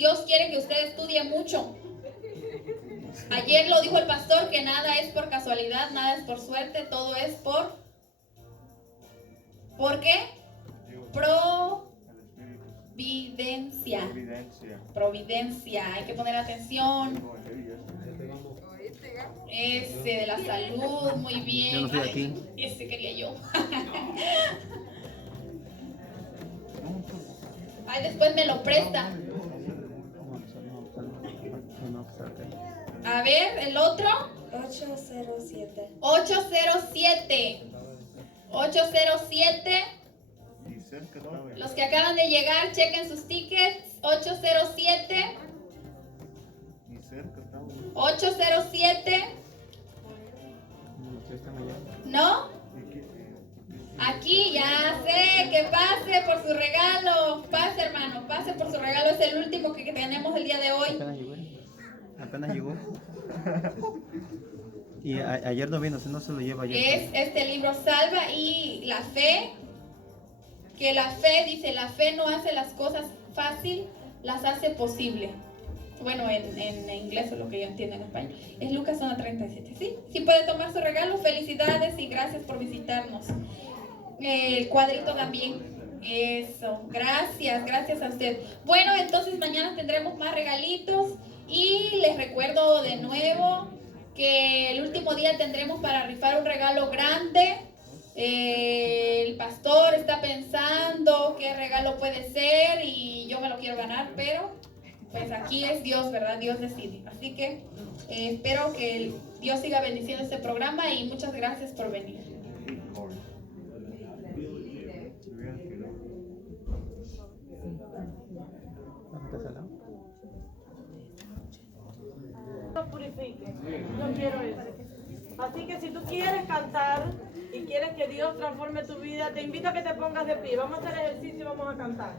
Dios quiere que usted estudie mucho. Ayer lo dijo el pastor que nada es por casualidad, nada es por suerte, todo es ¿por qué? Providencia. Providencia. Hay que poner atención. Ese de la salud, muy bien. Yo no estoy aquí. Ese quería yo. Ay, después me lo presta. A ver, el otro. 807. 807. 807. Los que acaban de llegar, chequen sus tickets. 807. 807. ¿No? Aquí ya sé que pase por su regalo. Pase, hermano, pase por su regalo. Es el último que tenemos el día de hoy. Apenas llegó. Y ayer no vino, no se lo lleva ayer. Es este libro Salva y la fe. Que la fe, dice, la fe no hace las cosas fácil, las hace posible. Bueno, en inglés es lo que yo entiendo en español. Es Lucas 1:37. ¿Sí? Sí puede tomar su regalo. Felicidades y gracias por visitarnos. El cuadrito también. Eso. Gracias a usted. Bueno, entonces mañana tendremos más regalitos. Y les recuerdo de nuevo que el último día tendremos para rifar un regalo grande. El pastor está pensando qué regalo puede ser y yo me lo quiero ganar, pero pues aquí es Dios, ¿verdad? Dios decide. Así que espero que Dios siga bendiciendo este programa y muchas gracias por venir. No purifique, yo quiero eso. Así que si tú quieres cantar y quieres que Dios transforme tu vida, te invito a que te pongas de pie. Vamos a hacer ejercicio y vamos a cantar.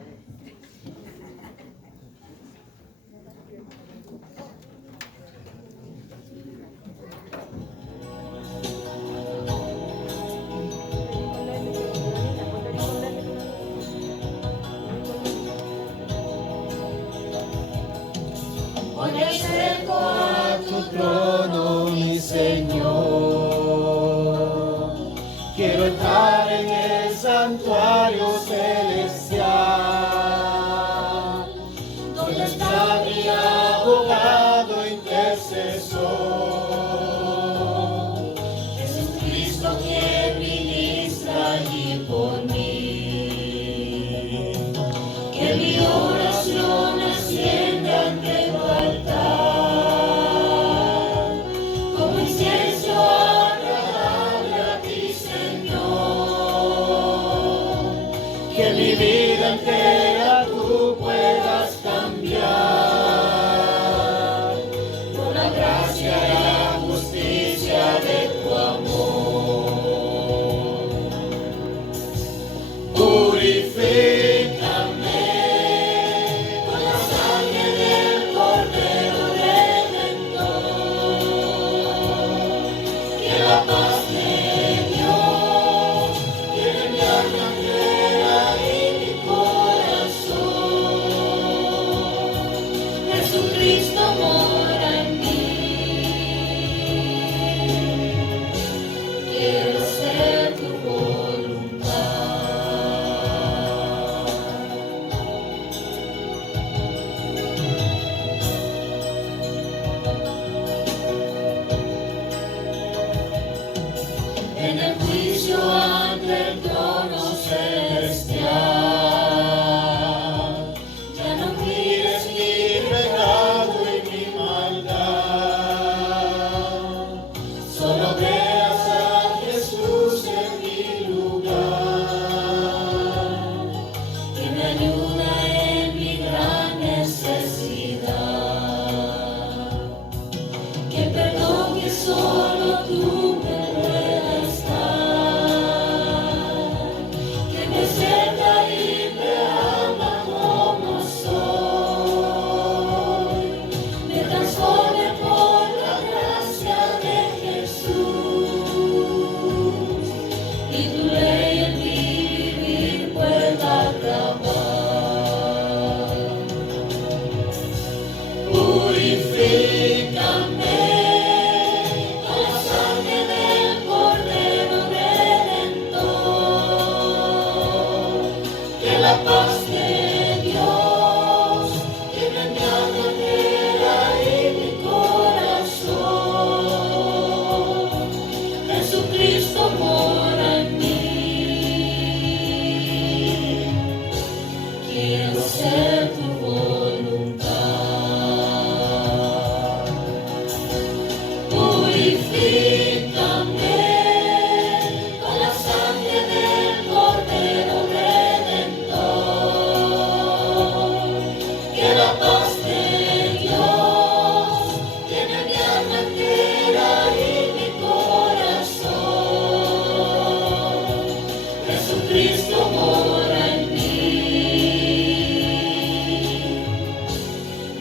Hoy me acerco a tu trono, mi Señor. Quiero entrar en el santuario celestial, donde está mi abogado intercesor, Jesucristo quien ministra allí por mí. Que mi oración ascienda ante tu altar, como incienso agradable a ti, Señor. Que mi vida entera tú puedas cambiar. con la sangre del Cordero Redentor, que la paz de Dios llene mi alma entera y mi corazón. Jesucristo mora en mí. Quiero ser tu voluntad. Purifícame con la sangre del Cordero Redentor. Que la paz de Dios llene mi alma entera y mi corazón. Jesucristo mora en mí.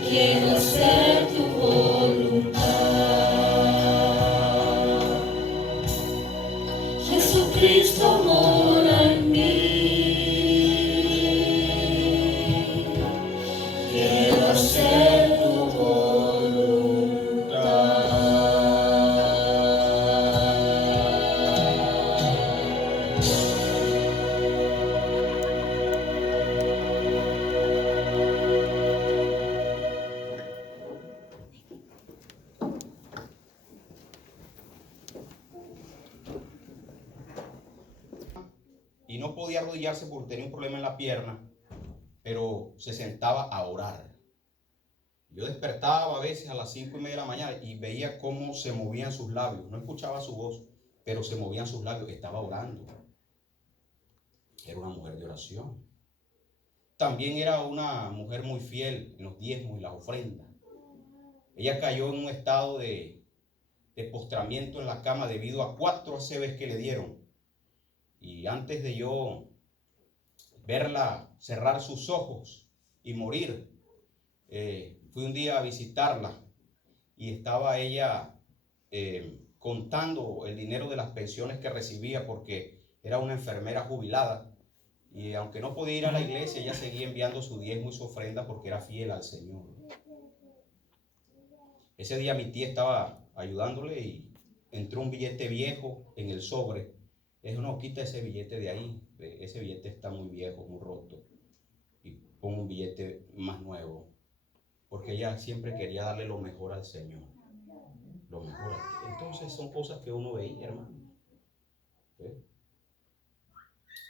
Quiero ser tu voluntad. Jesucristo mora en mí. Quiero ser tu y no podía arrodillarse porque tenía un problema en la pierna, pero se sentaba a orar. Yo despertaba a veces a las 5:30 de la mañana y veía cómo se movían sus labios. No escuchaba su voz, pero se movían sus labios. Estaba orando. Era una mujer de oración. También era una mujer muy fiel en los diezmos y las ofrendas. Ella cayó en un estado de postramiento en la cama debido a 4 ACVs que le dieron. Y antes de yo verla cerrar sus ojos y morir, fui un día a visitarla y estaba ella contando el dinero de las pensiones que recibía porque era una enfermera jubilada. Y aunque no podía ir a la iglesia, ella seguía enviando su diezmo y su ofrenda porque era fiel al Señor. Ese día mi tía estaba ayudándole y entró un billete viejo en el sobre. Le dijo, no, quita ese billete de ahí. Ese billete está muy viejo, muy roto. Y pon un billete más nuevo. Porque ella siempre quería darle lo mejor al Señor. Lo mejor. Entonces son cosas que uno veía, hermano. ¿Sí?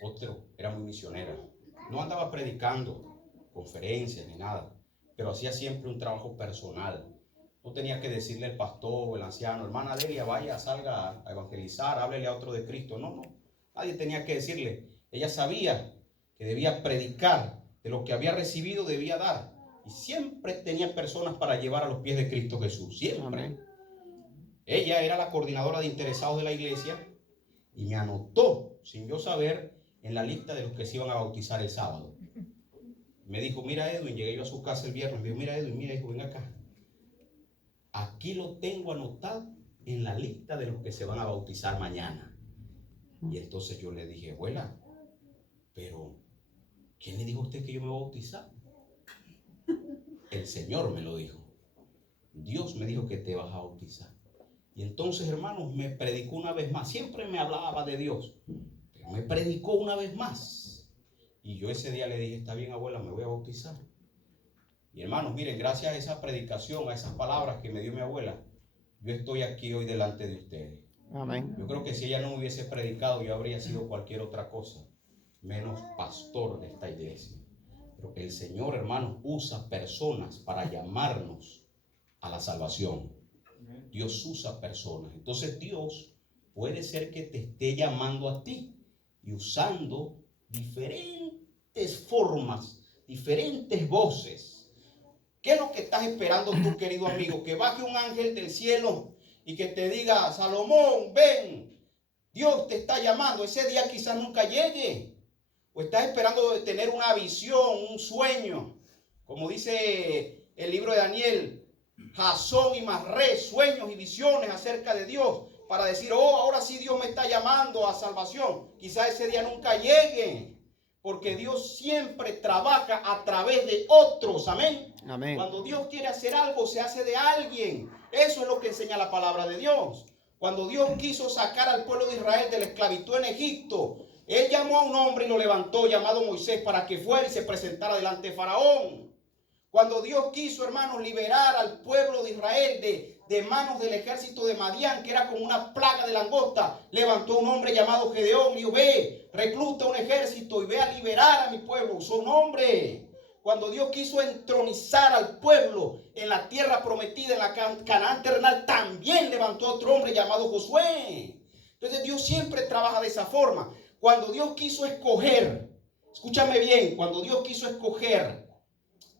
Otro era muy misionera. No andaba predicando conferencias ni nada, pero hacía siempre un trabajo personal. No tenía que decirle al pastor o el anciano, hermana Delia, vaya, salga a evangelizar, háblele a otro de Cristo. No. Nadie tenía que decirle. Ella sabía que debía predicar, de lo que había recibido debía dar. Y siempre tenía personas para llevar a los pies de Cristo Jesús. Siempre. Amén. Ella era la coordinadora de interesados de la iglesia y me anotó, sin yo saber, en la lista de los que se iban a bautizar el sábado. Me dijo, mira Edwin, llegué yo a su casa el viernes. Me dijo, mira Edwin, mira hijo, ven acá. Aquí lo tengo anotado en la lista de los que se van a bautizar mañana. Y entonces yo le dije, abuela, pero ¿quién le dijo a usted que yo me voy a bautizar? El Señor me lo dijo. Dios me dijo que te vas a bautizar. Y entonces, hermanos, me predicó una vez más. Siempre me hablaba de Dios, pero me predicó una vez más. Y yo ese día le dije, está bien, abuela, me voy a bautizar. Y hermanos, miren, gracias a esa predicación, a esas palabras que me dio mi abuela, yo estoy aquí hoy delante de ustedes. Amén. Yo creo que si ella no hubiese predicado, yo habría sido cualquier otra cosa, menos pastor de esta iglesia. Pero el Señor, hermanos, usa personas para llamarnos a la salvación. Dios usa personas. Entonces Dios puede ser que te esté llamando a ti y usando diferentes formas, diferentes voces. ¿Qué es lo que estás esperando tú, querido amigo? Que baje un ángel del cielo y que te diga, Salomón, ven, Dios te está llamando. Ese día quizás nunca llegue. O estás esperando tener una visión, un sueño. Como dice el libro de Daniel, Jasón y Masré, sueños y visiones acerca de Dios. Para decir, oh, ahora sí Dios me está llamando a salvación. Quizás ese día nunca llegue. Porque Dios siempre trabaja a través de otros. Amén. Amén. Cuando Dios quiere hacer algo, se hace de alguien. Eso es lo que enseña la palabra de Dios. Cuando Dios quiso sacar al pueblo de Israel de la esclavitud en Egipto, Él llamó a un hombre y lo levantó, llamado Moisés, para que fuera y se presentara delante de Faraón. Cuando Dios quiso, hermanos, liberar al pueblo de Israel de manos del ejército de Madián, que era como una plaga de langosta, levantó un hombre llamado Gedeón y dijo: ve, recluta un ejército y ve a liberar a mi pueblo. Usó un hombre. Cuando Dios quiso entronizar al pueblo en la tierra prometida, en la Canaán terrenal, también levantó a otro hombre llamado Josué. Entonces Dios siempre trabaja de esa forma. Cuando Dios quiso escoger, escúchame bien, cuando Dios quiso escoger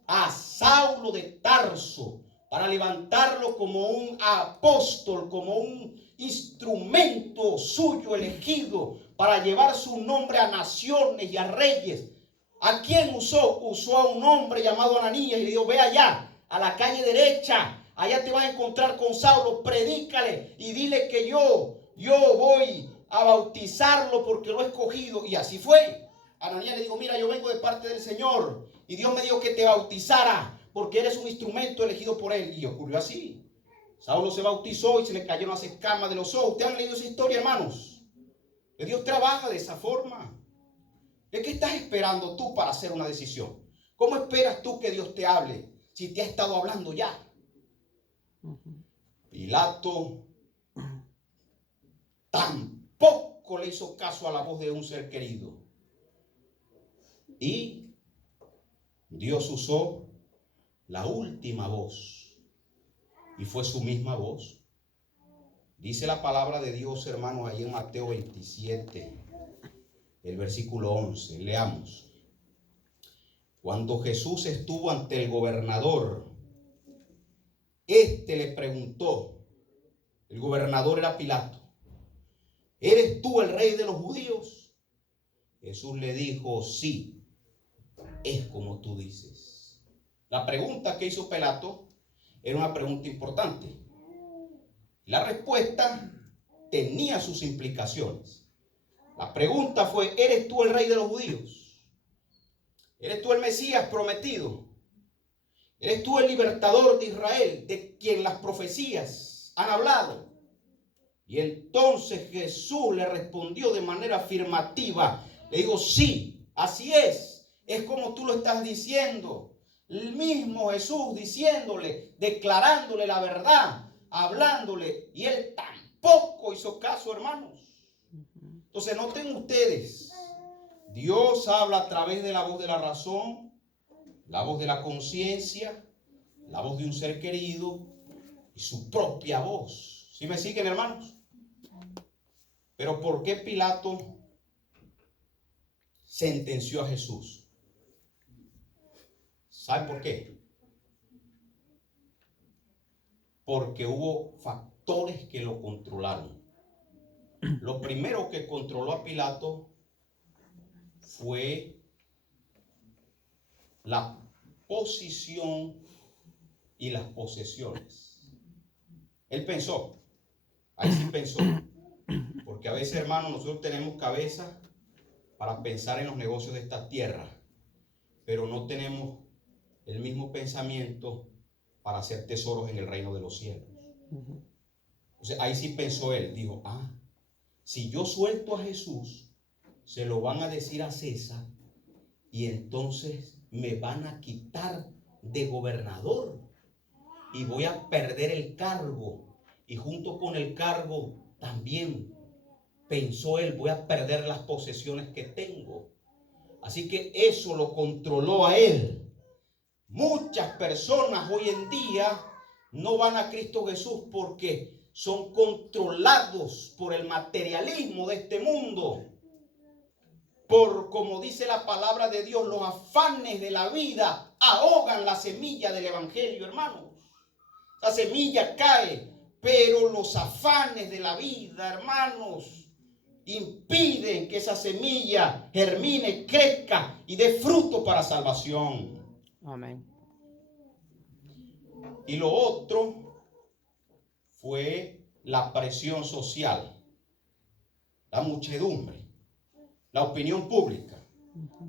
a Saulo de Tarso para levantarlo como un apóstol, como un instrumento suyo elegido para llevar su nombre a naciones y a reyes, ¿a quién usó? Usó a un hombre llamado Ananías y le dijo: ve allá a la calle derecha, allá te vas a encontrar con Saulo, predícale y dile que yo voy a bautizarlo porque lo he escogido. Y así fue. Ananías le dijo: mira, yo vengo de parte del Señor y Dios me dijo que te bautizara porque eres un instrumento elegido por Él. Y ocurrió así. Saulo se bautizó y se le cayeron las escamas de los ojos. ¿Ustedes han leído esa historia, hermanos? Que Dios trabaja de esa forma. ¿De qué estás esperando tú para hacer una decisión? ¿Cómo esperas tú que Dios te hable si te ha estado hablando ya? Pilato tampoco le hizo caso a la voz de un ser querido. Y Dios usó la última voz. Y fue su misma voz. Dice la palabra de Dios, hermanos, ahí en Mateo 27, el versículo 11. Leamos. Cuando Jesús estuvo ante el gobernador, éste le preguntó, el gobernador era Pilato: ¿eres tú el rey de los judíos? Jesús le dijo: sí, es como tú dices. La pregunta que hizo Pilato era una pregunta importante. La respuesta tenía sus implicaciones. La pregunta fue: ¿eres tú el rey de los judíos? ¿Eres tú el Mesías prometido? ¿Eres tú el libertador de Israel, de quien las profecías han hablado? Y entonces Jesús le respondió de manera afirmativa. Le dijo: sí, así es como tú lo estás diciendo. El mismo Jesús diciéndole, declarándole la verdad, hablándole, y él tampoco hizo caso, hermanos. Entonces noten ustedes, Dios habla a través de la voz de la razón, la voz de la conciencia, la voz de un ser querido y su propia voz. ¿Sí me siguen, hermanos? Pero ¿por qué Pilato sentenció a Jesús? ¿Saben por qué? Porque hubo factores que lo controlaron. Lo primero que controló a Pilato fue la posición y las posesiones. Él pensó, ahí sí pensó, porque a veces, hermanos, nosotros tenemos cabeza para pensar en los negocios de esta tierra, pero no tenemos el mismo pensamiento para hacer tesoros en el reino de los cielos. Entonces ahí sí pensó él, dijo: si yo suelto a Jesús, se lo van a decir a César y entonces me van a quitar de gobernador y voy a perder el cargo, y junto con el cargo también, pensó él, voy a perder las posesiones que tengo. Así que eso lo controló a él. Muchas personas hoy en día no van a Cristo Jesús porque son controlados por el materialismo de este mundo. Por, como dice la palabra de Dios, los afanes de la vida ahogan la semilla del evangelio, hermanos. La semilla cae, pero los afanes de la vida, hermanos, impiden que esa semilla germine, crezca y dé fruto para salvación. Amén. Y lo otro fue la presión social, la muchedumbre, la opinión pública.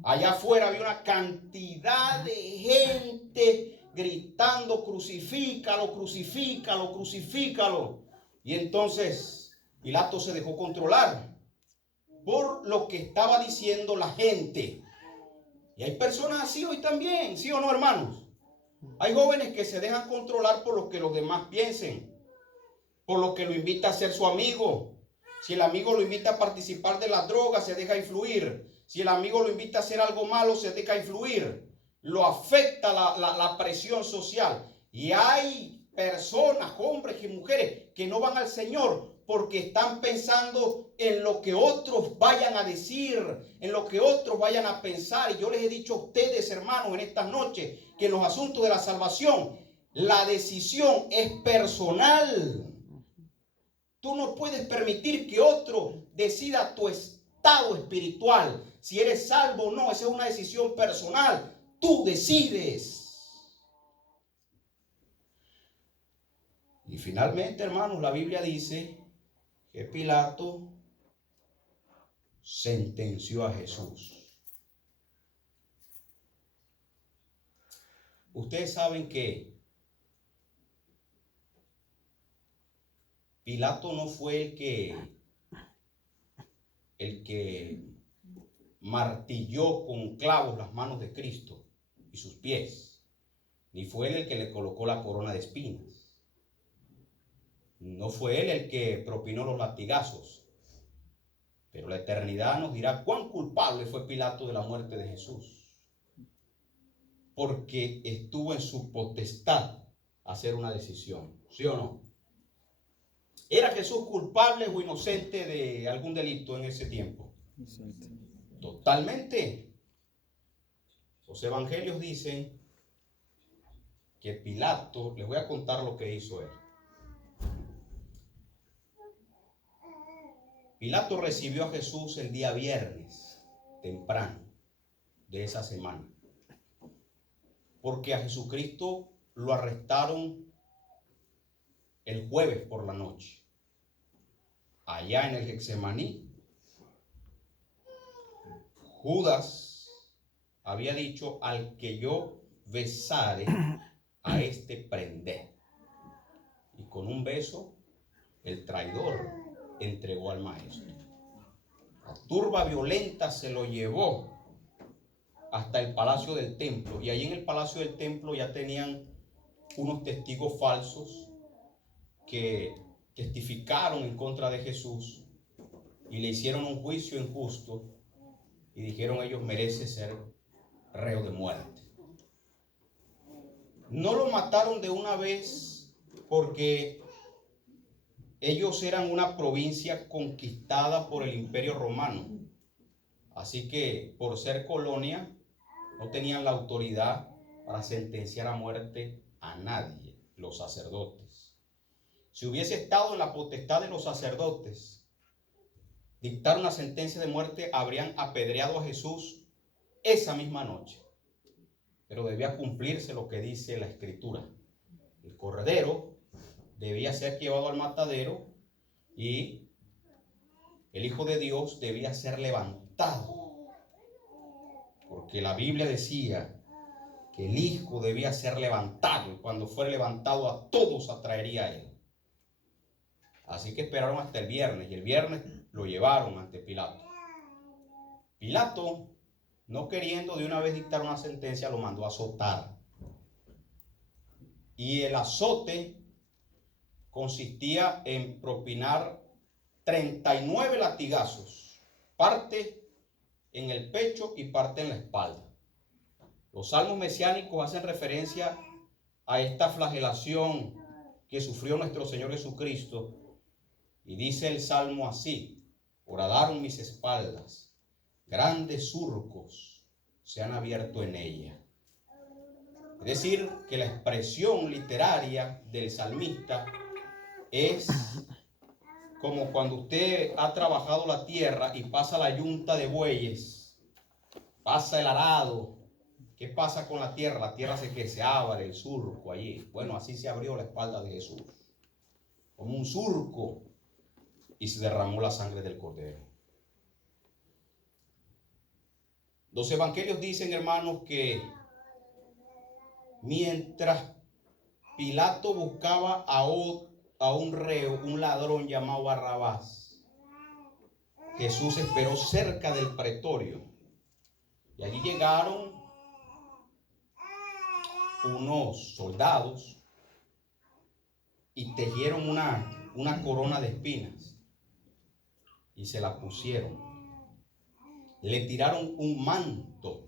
Allá afuera había una cantidad de gente gritando: crucifícalo, crucifícalo, crucifícalo. Y entonces Pilato se dejó controlar por lo que estaba diciendo la gente. Y hay personas así hoy también, ¿sí o no, hermanos? Hay jóvenes que se dejan controlar por lo que los demás piensen, por lo que lo invita a ser su amigo. Si el amigo lo invita a participar de las drogas, se deja influir. Si el amigo lo invita a hacer algo malo, se deja influir. Lo afecta la presión social. Y hay personas, hombres y mujeres, que no van al Señor porque están pensando en lo que otros vayan a decir, en lo que otros vayan a pensar. Y yo les he dicho a ustedes, hermanos, en esta noche, que en los asuntos de la salvación, la decisión es personal. Tú no puedes permitir que otro decida tu estado espiritual, si eres salvo o no. Esa es una decisión personal. Tú decides. Y finalmente, hermanos, la Biblia dice que Pilato sentenció a Jesús. Ustedes saben que Pilato no fue el que martilló con clavos las manos de Cristo y sus pies, ni fue él el que le colocó la corona de espinas. No fue él el que propinó los latigazos. Pero la eternidad nos dirá cuán culpable fue Pilato de la muerte de Jesús. Porque estuvo en su potestad hacer una decisión. ¿Sí o no? ¿Era Jesús culpable o inocente de algún delito en ese tiempo? Inocente. Totalmente. Los evangelios dicen que Pilato, les voy a contar lo que hizo él. Pilato recibió a Jesús el día viernes, temprano de esa semana, porque a Jesucristo lo arrestaron el jueves por la noche, allá en el Getsemaní. Judas había dicho: al que yo besare, a este prender. Y con un beso, el traidor entregó al maestro. La turba violenta se lo llevó hasta el palacio del templo, y allí en el palacio del templo ya tenían unos testigos falsos que testificaron en contra de Jesús y le hicieron un juicio injusto y dijeron: ellos merecen ser reo de muerte. No lo mataron de una vez porque ellos eran una provincia conquistada por el Imperio Romano. Así que por ser colonia no tenían la autoridad para sentenciar a muerte a nadie, los sacerdotes. Si hubiese estado en la potestad de los sacerdotes dictar una sentencia de muerte, habrían apedreado a Jesús esa misma noche. Pero debía cumplirse lo que dice la Escritura. El cordero debía ser llevado al matadero y el Hijo de Dios debía ser levantado. Porque la Biblia decía que el Hijo debía ser levantado, y cuando fuera levantado a todos atraería a él. Así que esperaron hasta el viernes, y el viernes lo llevaron ante Pilato. Pilato, no queriendo de una vez dictar una sentencia, lo mandó a azotar. Y el azote consistía en propinar 39 latigazos, parte en el pecho y parte en la espalda. Los salmos mesiánicos hacen referencia a esta flagelación que sufrió nuestro Señor Jesucristo, y dice el salmo así: horadaron mis espaldas, grandes surcos se han abierto en ella. Es decir, que la expresión literaria del salmista es como cuando usted ha trabajado la tierra y pasa la yunta de bueyes, pasa el arado. ¿Qué pasa con la tierra? La tierra se abre el surco allí. Bueno, así se abrió la espalda de Jesús, como un surco, y se derramó la sangre del cordero. Los evangelios dicen, hermanos, que mientras Pilato buscaba a un reo, un ladrón llamado Barrabás, Jesús esperó cerca del pretorio. Y allí llegaron unos soldados y tejieron una corona de espinas y se la pusieron. Le tiraron un manto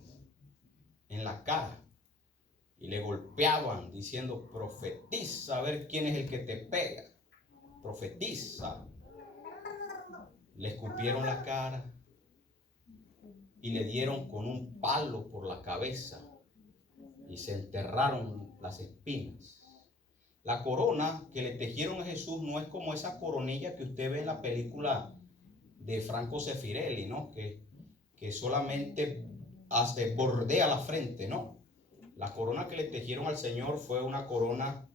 en la cara y le golpeaban diciendo: profetiza a ver quién es el que te pega, profetiza. Le escupieron la cara y le dieron con un palo por la cabeza y se enterraron las espinas. La corona que le tejieron a Jesús no es como esa coronilla que usted ve en la película de Franco Sefirelli, ¿no? Que solamente bordea la frente, ¿no? La corona que le tejieron al Señor fue una corona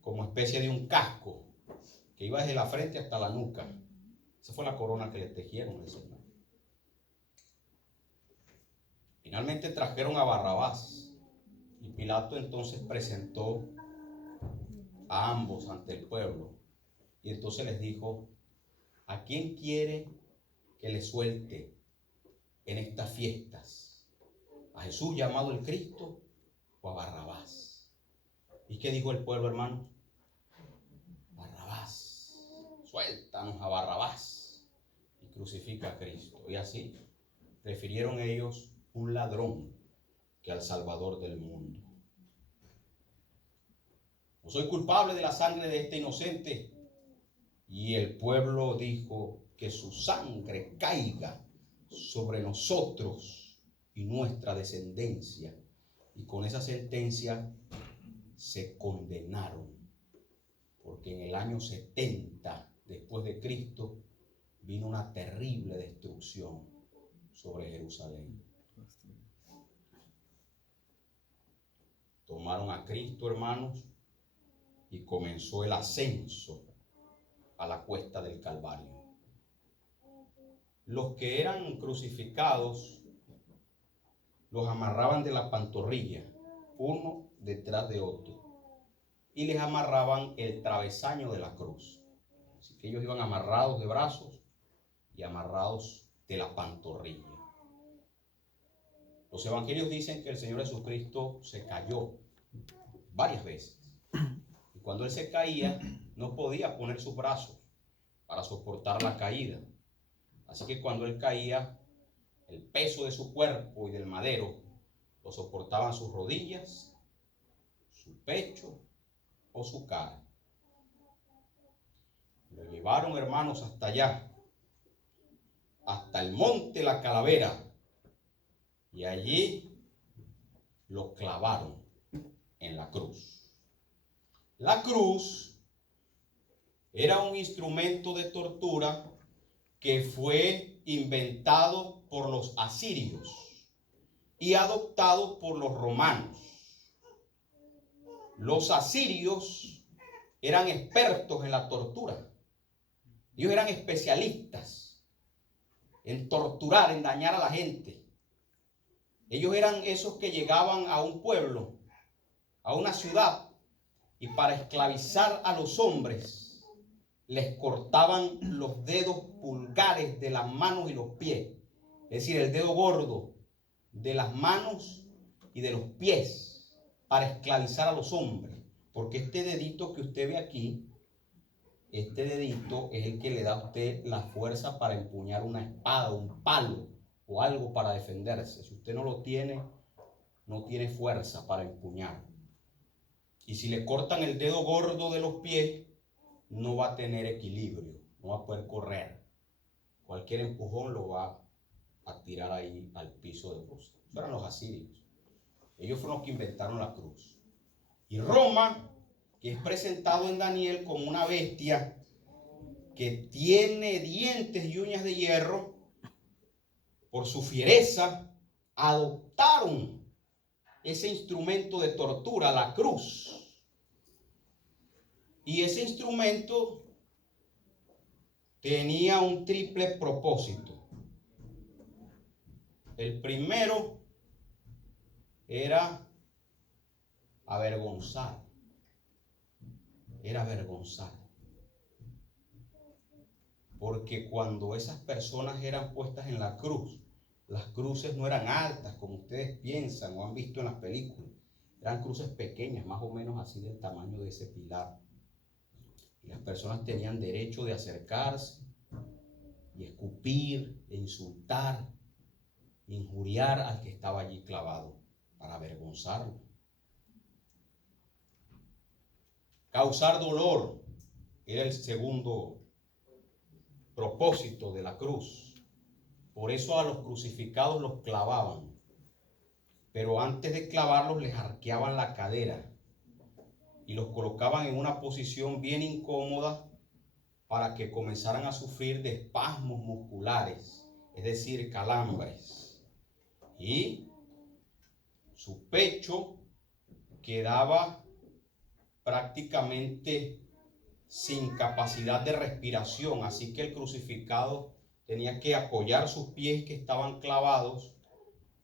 como especie de un casco que iba desde la frente hasta la nuca. Esa fue la corona que le tejieron al Señor. Finalmente trajeron a Barrabás y Pilato entonces presentó a ambos ante el pueblo y entonces les dijo: ¿a quién quiere que le suelte en estas fiestas? ¿A Jesús llamado el Cristo o a Barrabás? ¿Y qué dijo el pueblo, hermano? Barrabás, suéltanos a Barrabás y crucifica a Cristo. Y así prefirieron ellos un ladrón que al Salvador del mundo. No soy culpable de la sangre de este inocente. Y el pueblo dijo: que su sangre caiga sobre nosotros y nuestra descendencia. Y con esa sentencia se condenaron, porque en el año 70 después de Cristo vino una terrible destrucción sobre Jerusalén. Tomaron a Cristo, hermanos, y comenzó el ascenso a la cuesta del Calvario. Los que eran crucificados los amarraban de la pantorrilla, uno detrás de otro, y les amarraban el travesaño de la cruz. Así que ellos iban amarrados de brazos y amarrados de la pantorrilla. Los evangelios dicen que el Señor Jesucristo se cayó varias veces. Y cuando Él se caía, no podía poner sus brazos para soportar la caída. Así que cuando Él caía, el peso de su cuerpo y del madero lo soportaban sus rodillas, su pecho o su cara. Lo llevaron, hermanos, hasta allá, hasta el monte La Calavera, y allí lo clavaron en la cruz. La cruz era un instrumento de tortura que fue inventado por los asirios y adoptado por los romanos. Los asirios eran expertos en la tortura. Ellos eran especialistas en torturar, en dañar a la gente. Ellos eran esos que llegaban a un pueblo, a una ciudad, y para esclavizar a los hombres les cortaban los dedos pulgares de las manos y los pies. Es decir, el dedo gordo de las manos y de los pies, para esclavizar a los hombres. Porque este dedito que usted ve aquí, este dedito es el que le da a usted la fuerza para empuñar una espada, un palo o algo para defenderse. Si usted no lo tiene, no tiene fuerza para empuñar. Y si le cortan el dedo gordo de los pies, no va a tener equilibrio, no va a poder correr. Cualquier empujón lo va a tirar ahí al piso de cosas. Eso eran los asirios. Ellos fueron los que inventaron la cruz. Y Roma, que es presentado en Daniel como una bestia que tiene dientes y uñas de hierro, por su fiereza, adoptaron ese instrumento de tortura, la cruz. Y ese instrumento tenía un triple propósito. El primero era avergonzar. Era avergonzar. Porque cuando esas personas eran puestas en la cruz, las cruces no eran altas como ustedes piensan o han visto en las películas. Eran cruces pequeñas, más o menos así del tamaño de ese pilar. Y las personas tenían derecho de acercarse y escupir, e insultar, injuriar al que estaba allí clavado para avergonzarlo. Causar dolor era el segundo propósito de la cruz. Por eso a los crucificados los clavaban. Pero antes de clavarlos les arqueaban la cadera y los colocaban en una posición bien incómoda para que comenzaran a sufrir de espasmos musculares, es decir, calambres. Y su pecho quedaba prácticamente sin capacidad de respiración, así que el crucificado tenía que apoyar sus pies que estaban clavados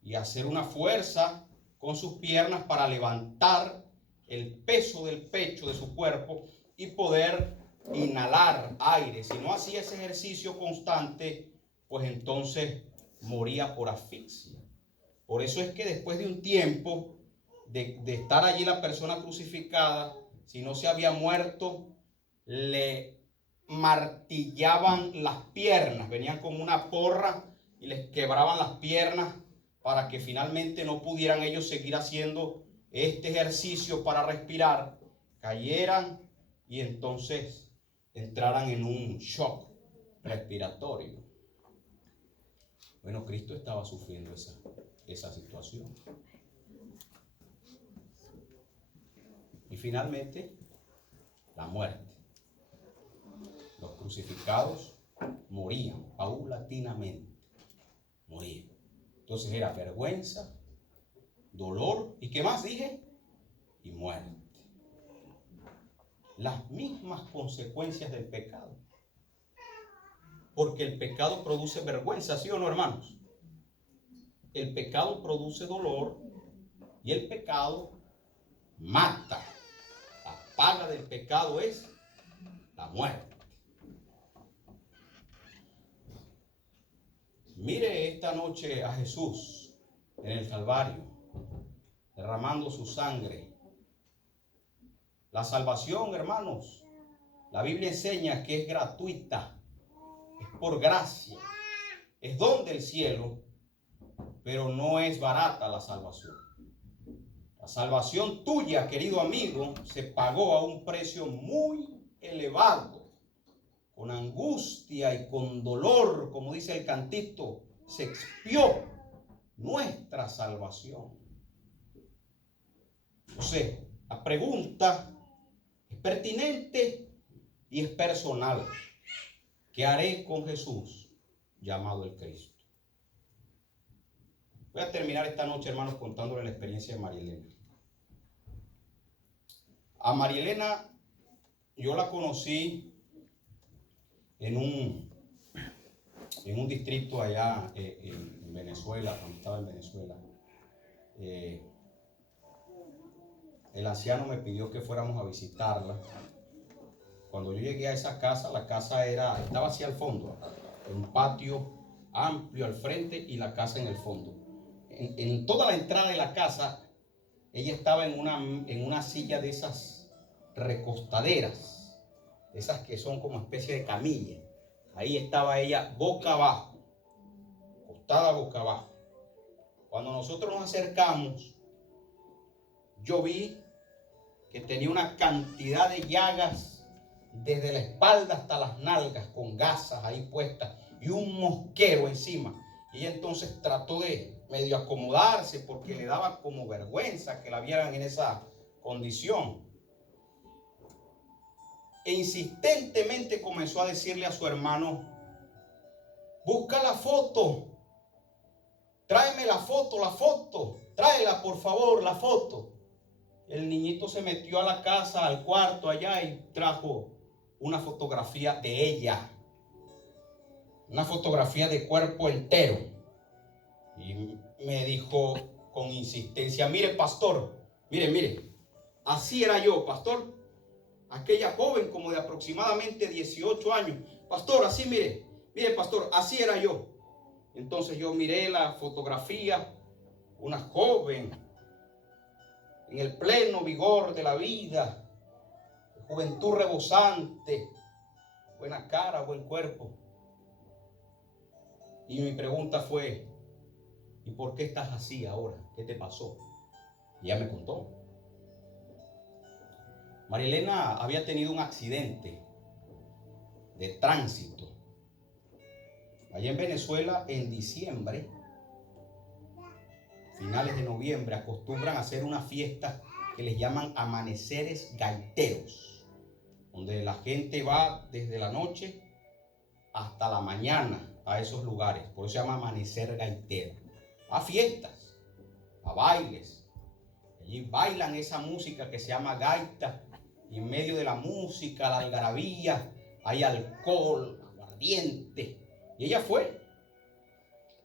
y hacer una fuerza con sus piernas para levantar el peso del pecho de su cuerpo y poder inhalar aire. Si no hacía ese ejercicio constante, pues entonces moría por asfixia. Por eso es que después de un tiempo de estar allí la persona crucificada, si no se había muerto, le martillaban las piernas, venían con una porra y les quebraban las piernas para que finalmente no pudieran ellos seguir haciendo este ejercicio para respirar, cayeran y entonces entraran en un shock respiratorio. Bueno, Cristo estaba sufriendo esa situación. Y finalmente, la muerte. Los crucificados morían paulatinamente. Morían. Entonces era vergüenza, dolor y ¿qué más dije? Y muerte. Las mismas consecuencias del pecado. Porque el pecado produce vergüenza, ¿sí o no, hermanos? El pecado produce dolor y el pecado mata. La paga del pecado es la muerte. Mire esta noche a Jesús en el Calvario, derramando su sangre. La salvación, hermanos, la Biblia enseña que es gratuita, es por gracia, es don del cielo, pero no es barata la salvación. La salvación tuya, querido amigo, se pagó a un precio muy elevado. Con angustia y con dolor, como dice el cantito, se expió nuestra salvación. Entonces, la pregunta es pertinente y es personal. ¿Qué haré con Jesús llamado el Cristo? Voy a terminar esta noche, hermanos, contándole la experiencia de María Elena. A María Elena yo la conocí en un distrito allá en Venezuela, cuando estaba en Venezuela. El anciano me pidió que fuéramos a visitarla. Cuando yo llegué a esa casa, la casa estaba hacia el fondo, un patio amplio al frente y la casa en el fondo. En toda la entrada de la casa, ella estaba en una silla de esas recostaderas, esas que son como especie de camilla. Ahí estaba ella boca abajo, acostada boca abajo. Cuando nosotros nos acercamos, yo vi que tenía una cantidad de llagas desde la espalda hasta las nalgas, con gasas ahí puestas y un mosquero encima. Y ella entonces trató de medio acomodarse porque le daba como vergüenza que la vieran en esa condición. E insistentemente comenzó a decirle a su hermano: busca la foto, tráeme la foto, tráela por favor la foto. El niñito se metió a la casa, al cuarto allá, y trajo una fotografía de ella, una fotografía de cuerpo entero. Y me dijo con insistencia, mire pastor, mire, así era yo, pastor. Aquella joven como de aproximadamente 18 años. Pastor, así mire pastor, así era yo. Entonces yo miré la fotografía, una joven en el pleno vigor de la vida, juventud rebosante, buena cara, buen cuerpo. Y mi pregunta fue, ¿y por qué estás así ahora? ¿Qué te pasó? Y ella me contó. Marielena había tenido un accidente de tránsito. Allá en Venezuela, en diciembre, finales de noviembre, acostumbran a hacer una fiesta que les llaman amaneceres gaiteros, donde la gente va desde la noche hasta la mañana a esos lugares. Por eso se llama amanecer gaitero. A fiestas, a bailes. Allí bailan esa música que se llama gaita. Y en medio de la música, la algarabía, hay alcohol, aguardiente. Y ella fue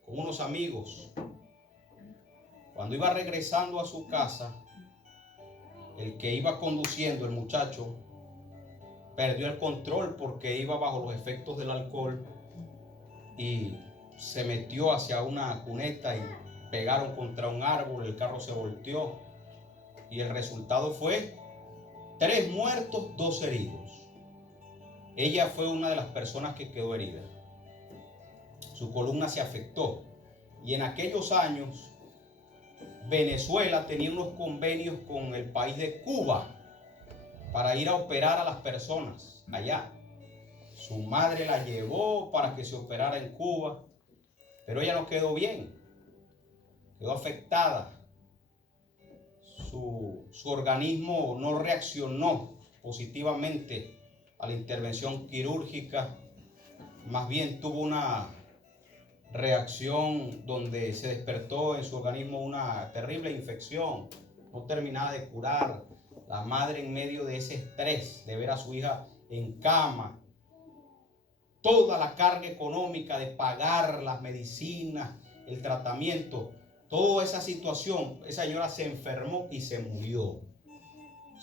con unos amigos. Cuando iba regresando a su casa, el que iba conduciendo, el muchacho, perdió el control porque iba bajo los efectos del alcohol y se metió hacia una cuneta y pegaron contra un árbol, el carro se volteó y el resultado fue 3 muertos, 2 heridos. Ella fue una de las personas que quedó herida. Su columna se afectó y en aquellos años Venezuela tenía unos convenios con el país de Cuba para ir a operar a las personas allá. Su madre la llevó para que se operara en Cuba, pero ella no quedó bien, quedó afectada. Su organismo no reaccionó positivamente a la intervención quirúrgica, más bien tuvo una reacción donde se despertó en su organismo una terrible infección, no terminaba de curar. La madre en medio de ese estrés de ver a su hija en cama, toda la carga económica de pagar las medicinas, el tratamiento, toda esa situación, esa señora se enfermó y se murió.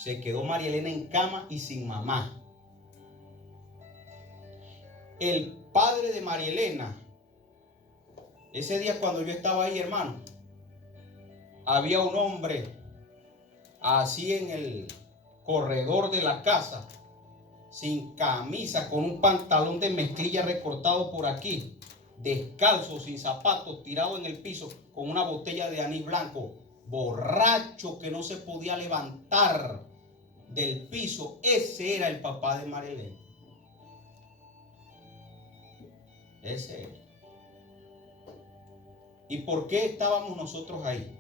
Se quedó Marielena en cama y sin mamá. El padre de Marielena, ese día cuando yo estaba ahí, hermano, había un hombre así en el corredor de la casa, sin camisa, con un pantalón de mezclilla recortado por aquí, descalzo, sin zapatos, tirado en el piso, con una botella de anís blanco, borracho que no se podía levantar del piso. Ese era el papá de Marielena. Ese era. ¿Y por qué estábamos nosotros ahí?